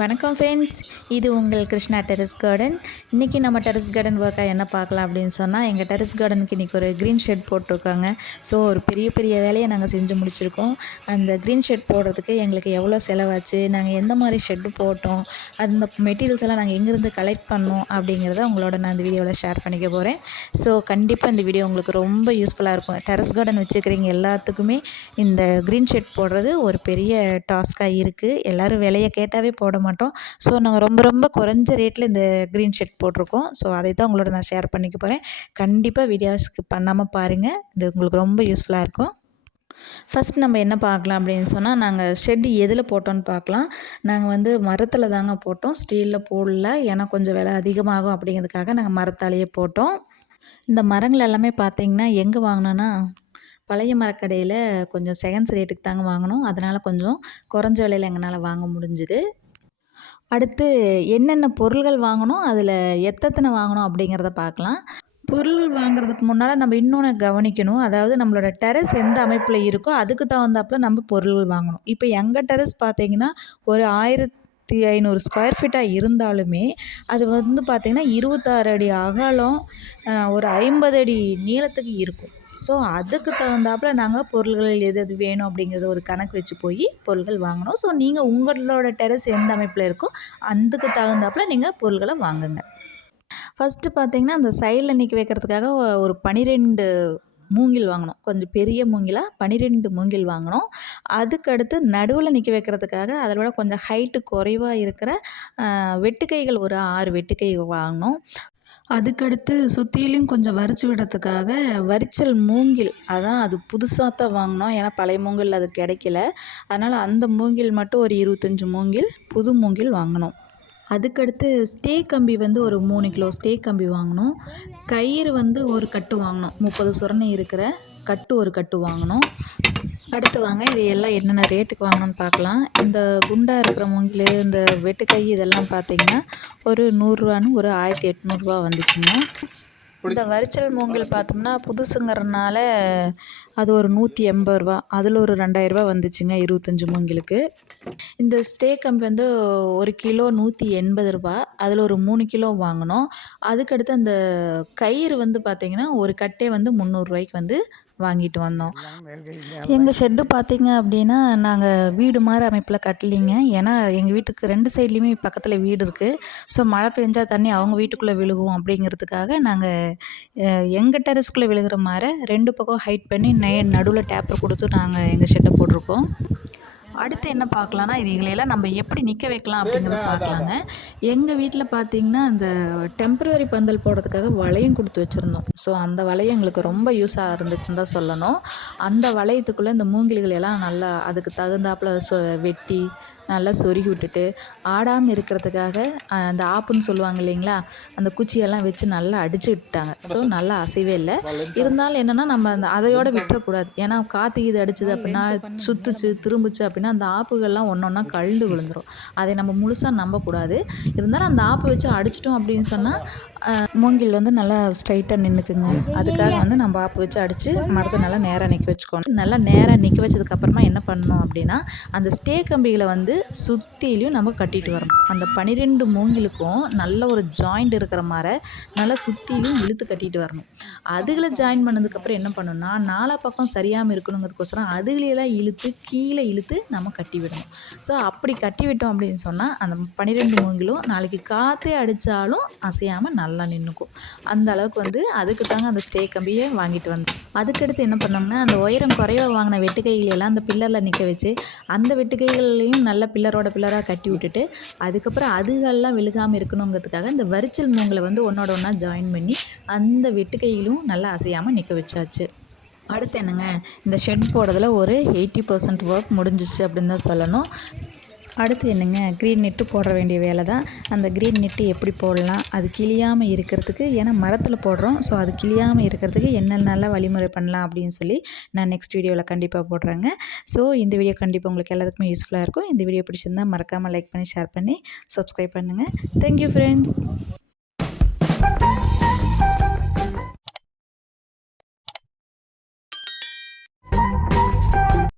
வணக்கம் ஃப்ரெண்ட்ஸ் இது உங்கள் கிருஷ்ணா டெரஸ் கார்டன் இன்றைக்கி நம்ம டெரஸ் கார்டன் ஒர்க்காக என்ன பார்க்கலாம் அப்படின்னு சொன்னால் எங்கள் டெரஸ் கார்டனுக்கு இன்றைக்கி ஒரு க்ரீன் ஷெட் போட்டிருக்காங்க. ஸோ ஒரு பெரிய பெரிய வேலையை நாங்கள் செஞ்சு முடிச்சிருக்கோம். அந்த க்ரீன் ஷெட் போடுறதுக்கு எங்களுக்கு எவ்வளோ செலவாச்சு நாங்கள் எந்த மாதிரி ஷெட்டு போட்டோம் அந்த மெட்டீரியல்ஸ் எல்லாம் நாங்கள் எங்கேருந்து கலெக்ட் பண்ணோம் அப்படிங்கிறத உங்களோட நான் இந்த வீடியோவில் ஷேர் பண்ணிக்க போகிறேன் ஸோ கண்டிப்பாக இந்த வீடியோ உங்களுக்கு ரொம்ப யூஸ்ஃபுல்லாக இருக்கும். டெரஸ் கார்டன் வச்சுக்கிறீங்க எல்லாத்துக்குமே இந்த க்ரீன் ஷெட் போடுறது ஒரு பெரிய டாஸ்க்காக இருக்குது எல்லோரும் விலையை கேட்டாவே போட மாட்டோம். ஸோ நாங்கள் ரொம்ப ரொம்ப குறைஞ்ச ரேட்டில் இந்த க்ரீன் ஷர்ட் போட்டிருக்கோம். ஸோ அதை தான் உங்களோட நான் ஷேர் பண்ணிக்க போகிறேன் கண்டிப்பாக வீடியோஸ்க்கு பண்ணாமல் பாருங்கள் இது உங்களுக்கு ரொம்ப யூஸ்ஃபுல்லாக இருக்கும். ஃபஸ்ட் நம்ம என்ன பார்க்கலாம் அப்படின்னு சொன்னால் நாங்கள் ஷெட்டு எதில் போட்டோன்னு பார்க்கலாம். நாங்கள் வந்து மரத்தில் தாங்க போட்டோம். ஸ்டீலில் போடல. ஏன்னா கொஞ்சம் விலை அதிகமாகும் அப்படிங்கிறதுக்காக நாங்கள் மரத்தாலேயே போட்டோம். இந்த மரங்கள் எல்லாமே பார்த்திங்கன்னா எங்கே வாங்கினோன்னா பழைய மரக்கடையில் கொஞ்சம் செகண்ட்ஸ் ரேட்டுக்கு தாங்க வாங்கினோம். அதனால் கொஞ்சம் குறைஞ்ச விலையில் எங்களால் வாங்க முடிஞ்சுது. அடுத்து என்னென்ன பொருள்கள் வாங்கணும் அதில் எத்தனை வாங்கணும் அப்படிங்கிறத பார்க்கலாம். பொருள் வாங்குறதுக்கு முன்னால் நம்ம இன்னொன்று கவனிக்கணும். அதாவது நம்மளோட டெரஸ் எந்த அமைப்பில் இருக்கோ அதுக்கு தகுந்தாப்பில் நம்ம பொருள்கள் வாங்கணும். இப்போ எங்கள் டெரஸ் பார்த்தீங்கன்னா ஒரு ஆயிரத்தி ஐநூறு ஸ்கொயர் ஃபீட்டாக இருந்தாலுமே அது வந்து பார்த்திங்கன்னா இருபத்தாறு அடி அகலம் ஒரு ஐம்பது அடி நீளத்துக்கு இருக்கும். ஸோ அதுக்கு தகுந்தாப்புல நாங்கள் பொருள்கள் எது எது வேணும் அப்படிங்கிறத ஒரு கணக்கு வச்சு போய் பொருள்கள் வாங்கணும் ஸோ நீங்கள் உங்களோட டெரஸ் எந்த அமைப்பில் இருக்கோ அதுக்கு தகுந்தாப்புல நீங்கள் பொருள்களை வாங்குங்க. ஃபஸ்ட்டு பார்த்தீங்கன்னா அந்த சைடில் நிற்க வைக்கிறதுக்காக ஒரு பனிரெண்டு மூங்கில் வாங்கினோம். கொஞ்சம் பெரிய மூங்கிலாக பன்னிரெண்டு மூங்கில் வாங்கினோம். அதுக்கடுத்து நடுவில் நிற்க வைக்கிறதுக்காக அதை விட கொஞ்சம் ஹைட்டு குறைவாக இருக்கிற வெட்டுக்கைகள் ஒரு ஆறு வெட்டுக்கை வாங்கினோம். அதுக்கடுத்து சுற்றிலும் கொஞ்சம் வரிச்சு விடுறதுக்காக வரிச்சல் மூங்கில். அதான் அது புதுசாக தான் வாங்கினோம். ஏன்னா பழைய மூங்கில் அது கிடைக்கல. அதனால் அந்த மூங்கில் மட்டும் ஒரு இருபத்தஞ்சி மூங்கில் புது மூங்கில் வாங்கினோம். அதுக்கடுத்து ஸ்டே கம்பி வந்து ஒரு மூணு கிலோ ஸ்டே கம்பி வாங்கினோம். கயிறு வந்து ஒரு கட்டு வாங்கினோம். முப்பது சுரணை இருக்கிற கட்டு ஒரு கட்டு வாங்கினோம். அடுத்து வாங்க இது எல்லாம் என்னென்ன ரேட்டுக்கு வாங்கணும்னு பார்க்கலாம். இந்த குண்டாக இருக்கிற மூங்கில் இந்த வெட்டுக்கை இதெல்லாம் பார்த்தீங்கன்னா ஒரு நூறுரூவான்னு ஒரு ஆயிரத்தி எட்நூறுரூவா வந்துச்சுங்க. இந்த வரிச்சல் மூங்கில் பார்த்தோம்னா புதுசுங்கிறனால அது ஒரு நூற்றி எண்பது ரூபா அதில் ஒரு ரெண்டாயிரரூபா வந்துச்சுங்க இருபத்தஞ்சி மூங்கிலுக்கு. இந்த ஸ்டே கம்பி வந்து ஒரு கிலோ நூற்றி எண்பது ரூபா அதில் ஒரு மூணு கிலோ வாங்கினோம் அதுக்கடுத்து அந்த கயிறு வந்து பார்த்திங்கன்னா ஒரு கட்டே வந்து முந்நூறுரூவாய்க்கு வந்து வாங்கிட்டு வந்தோம். எங்கள் ஷெட்டு பார்த்தீங்க அப்படின்னா நாங்கள் வீடு மாதிரி அமைப்பில் கட்டலிங்க. ஏன்னா எங்கள் வீட்டுக்கு ரெண்டு சைட்லேயுமே பக்கத்தில் வீடு இருக்குது ஸோ மழை பெஞ்சால் தண்ணி அவங்க வீட்டுக்குள்ளே விழுகும் அப்படிங்கிறதுக்காக நாங்கள் எங்கள் டெரஸ்க்குள்ளே விழுகிற மாதிரி ரெண்டு பக்கம் ஹைட் பண்ணி நே நடுவில் டேப்பர் கொடுத்து நாங்கள் எங்கள் ஷெட்டை போட்டிருக்கோம். அடுத்து என்ன பார்க்கலான்னா இதுகளையெல்லாம் நம்ம எப்படி நிற்க வைக்கலாம் அப்படிங்கிறத பார்க்கலாங்க. எங்கள் வீட்டில் பார்த்திங்கன்னா அந்த டெம்பரவரி பந்தல் போடுறதுக்காக வளையம் கொடுத்து வச்சுருந்தோம். ஸோ அந்த வளையம் எங்களுக்கு ரொம்ப யூஸாக இருந்துச்சுன்னு தான் சொல்லணும். அந்த வளையத்துக்குள்ளே இந்த மூங்கில்கள் எல்லாம் நல்லா அதுக்கு தகுந்தாப்பில் வெட்டி நல்லா சொருகி விட்டுட்டு ஆடாமல் இருக்கிறதுக்காக அந்த ஆப்புன்னு சொல்லுவாங்க இல்லைங்களா? அந்த குச்சியெல்லாம் வச்சு நல்லா அடிச்சு விட்டாங்க. ஸோ நல்லா அசைவே இல்லை. இருந்தாலும் என்னென்னா நம்ம அந்த அதையோட விட்டுறக்கூடாது. ஏன்னா காற்று இது அடிச்சுது அப்படின்னா சுத்துச்சு திரும்பிச்சு அப்படின்னா அந்த ஆப்புகள்லாம் ஒன்று ஒன்றா கழுந்து விழுந்துடும் அதை நம்ம முழுசாக நம்பக்கூடாது. இருந்தாலும் அந்த ஆப்பை வச்சு அடிச்சிட்டோம் அப்படின்னு சொன்னால் மூங்கில் வந்து நல்லா ஸ்ட்ரைட்டாக நின்றுக்குங்க அதுக்காக வந்து நம்ம ஆப்பு வச்சு அடித்து மரத்தை நல்லா நேராக நிற்க வச்சுக்கணும். நல்லா நேராக நிற்க வச்சதுக்கப்புறமா என்ன பண்ணணும் அப்படின்னா அந்த ஸ்டே கம்பிகளை வந்து சுற்றிலையும் நம்ம கட்டிட்டு வரணும். அந்த பனிரெண்டு மூங்கிலுக்கும் நல்ல ஒரு ஜாயிண்ட் இருக்கிற மாதிரி நல்லா சுற்றிலையும் இழுத்து கட்டிட்டு வரணும். அதுகளை ஜாயின் பண்ணதுக்கப்புறம் என்ன பண்ணணும்னா நாலா பக்கம் சரியாமல் இருக்கணுங்கிறதுக்கோசரம் அதுகளையெல்லாம் இழுத்து கீழே இழுத்து நம்ம கட்டி விடணும். ஸோ அப்படி கட்டி விட்டோம் அப்படின்னு சொன்னால் அந்த பன்னிரெண்டு மூங்கிலும் நாளைக்கு காற்றே அடித்தாலும் அசையாமல் நல்லா நல்லா நின்றுக்கும் அந்த அளவுக்கு வந்து அதுக்கு தாங்க அந்த ஸ்டே கம்பியை வாங்கிட்டு வந்தேன். அதுக்கடுத்து என்ன பண்ணோம்னா அந்த உயரம் குறைவாக வாங்கின வெட்டுக்கைகளெல்லாம் அந்த பில்லரில் நிற்க வச்சு அந்த வெட்டுக்கைகளையும் நல்ல பில்லரோட பில்லராக கட்டி விட்டுட்டு அதுக்கப்புறம் அதுகள்லாம் விழுகாமல் இருக்கணுங்கிறதுக்காக இந்த வரிச்சல் மூங்களை வந்து ஒன்றோட ஒன்றா ஜாயின் பண்ணி அந்த வெட்டுக்கைகளும் நல்லா அசையாமல் நிற்க வச்சாச்சு. அடுத்து என்னங்க இந்த ஷெட் போடுறதுல ஒரு எயிட்டி பர்சன்ட் ஒர்க் முடிஞ்சிச்சு அப்படின்னு தான் சொல்லணும். அடுத்து என்னங்க க்ரீன் நெட்டு போட வேண்டிய வேலை தான் அந்த க்ரீன் நெட்டு எப்படி போடலாம்? அது கிளியாமல் இருக்கிறதுக்கு ஏன்னா மரத்தில் போடுறோம். ஸோ அது கிளியாமல் இருக்கிறதுக்கு என்னென்னலாம் வழிமுறை பண்ணலாம் அப்படின்னு சொல்லி நான் நெக்ஸ்ட் வீடியோவில் கண்டிப்பாக போடுறேங்க. ஸோ இந்த வீடியோ கண்டிப்பாக உங்களுக்கு எல்லாத்துக்குமே யூஸ்ஃபுல்லாக இருக்கும். இந்த வீடியோ பிடிச்சிருந்தால் மறக்காமல் லைக் பண்ணி ஷேர் பண்ணி சப்ஸ்கிரைப் பண்ணுங்கள் தேங்க்யூ ஃப்ரெண்ட்ஸ்